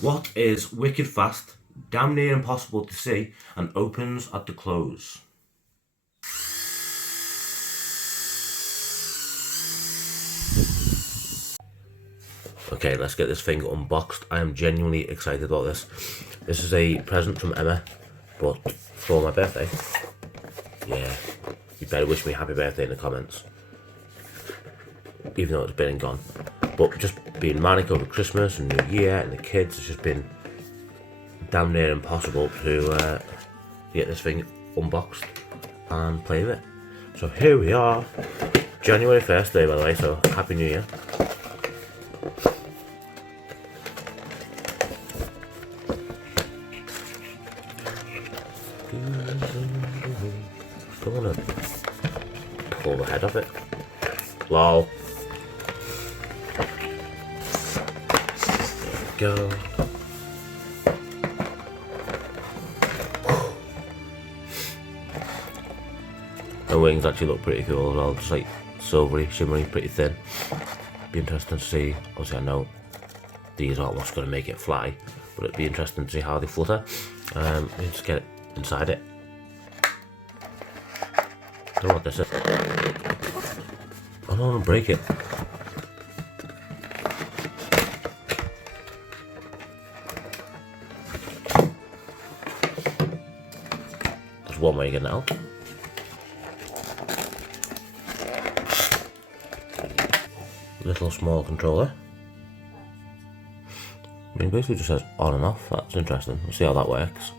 What is wicked fast, damn near impossible to see, and opens at the close? Okay, let's get this thing unboxed. I am genuinely excited about this. This is a present from Emma, but for my birthday. Yeah, you better wish me happy birthday in the comments. Even though it's been and gone. But just being manic over Christmas and New Year and the kids, it's just been damn near impossible to get this thing unboxed and play with it. So here we are, January 1st day by the way, so Happy New Year. Still wanna pull the head off it. Lol. There we go. The wings actually look pretty cool as well, just like silvery, shimmery, pretty thin. Be interesting to see. Obviously I know these aren't what's going to make it fly, but it'd be interesting to see how they flutter. Let me just get it inside it. Don't know what this is. I don't want to break it. There's one way to get it out. Little small controller. I mean, basically just says on and off. That's interesting. We'll see how that works.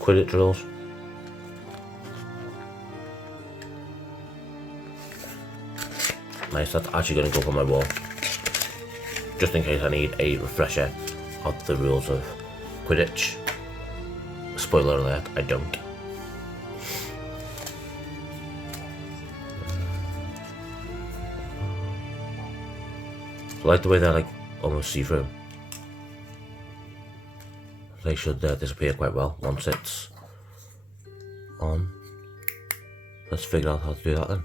Quiditch rules. Nice, that's actually going to go up on my wall. Just in case I need a refresher of the rules of Quiditch. Spoiler alert, I don't. I like the way they're like almost see-through. They should disappear quite well once it's on. Let's figure out how to do that then.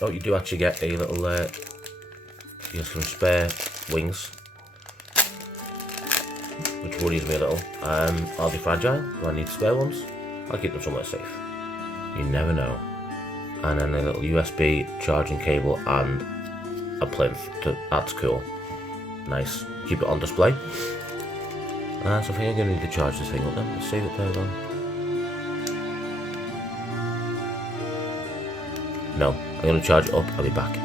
Oh, you do actually get a little, you get some spare wings, which worries me a little. Are they fragile? Do I need spare ones? I'll keep them somewhere safe. You never know. And then a little USB charging cable and a plinth. That's cool. Nice. Keep it on display. So I think I'm going to need to charge this thing up then. Let's save it there on. No, I'm going to charge it up. I'll be back.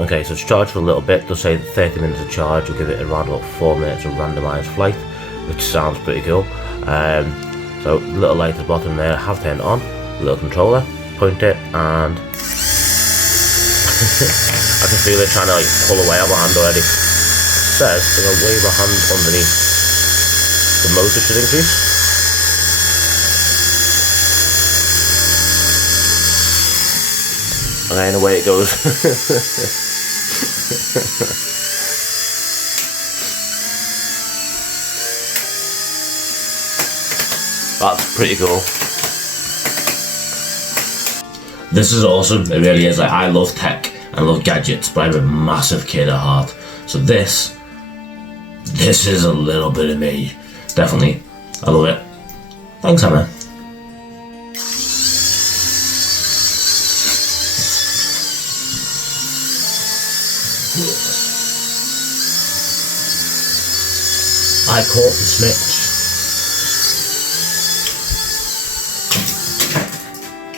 Okay, so it's charged for a little bit. They'll say 30 minutes of charge. We'll give it around about 4 minutes of randomised flight, which sounds pretty cool. So little light at the bottom there. Have turned on. Little controller. Point it and I can feel it trying to like pull away out my hand already. It says if I wave my hand underneath, the motor should increase. And then away it goes. That's pretty cool. This is awesome, it really is. Like, I love tech, I love gadgets, but I'm a massive kid at heart. So this is a little bit of me. Definitely, I love it. Thanks, Emma. I caught the snitch.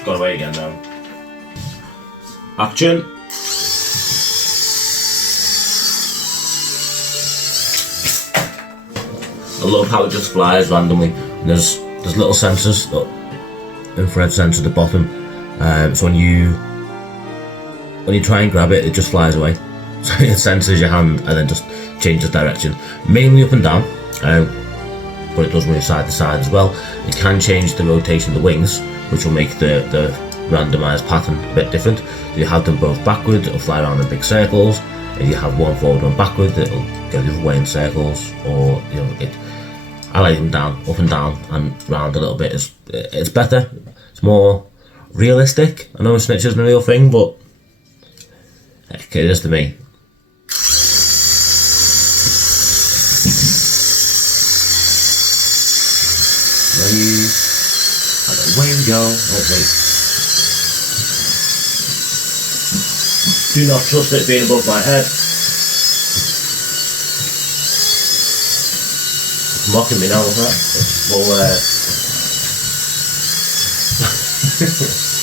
Got away again now. Action! I love how it just flies randomly. And there's little sensors, infrared sensor at the bottom. So when you when you try and grab it, it just flies away. So it senses your hand and then just changes direction, mainly up and down, but it does move side to side as well. It can change the rotation of the wings, which will make the randomised pattern a bit different. If you have them both backwards, it'll fly around in big circles. If you have one forward and one backward, it'll go the other way in circles. Or I like them down, up and down, and round a little bit. It's better. It's more realistic. I know Snitch isn't a real thing, but heck, it is to me. And away we go. Okay. Do not trust it being above my head. It's mocking me now with that. Well,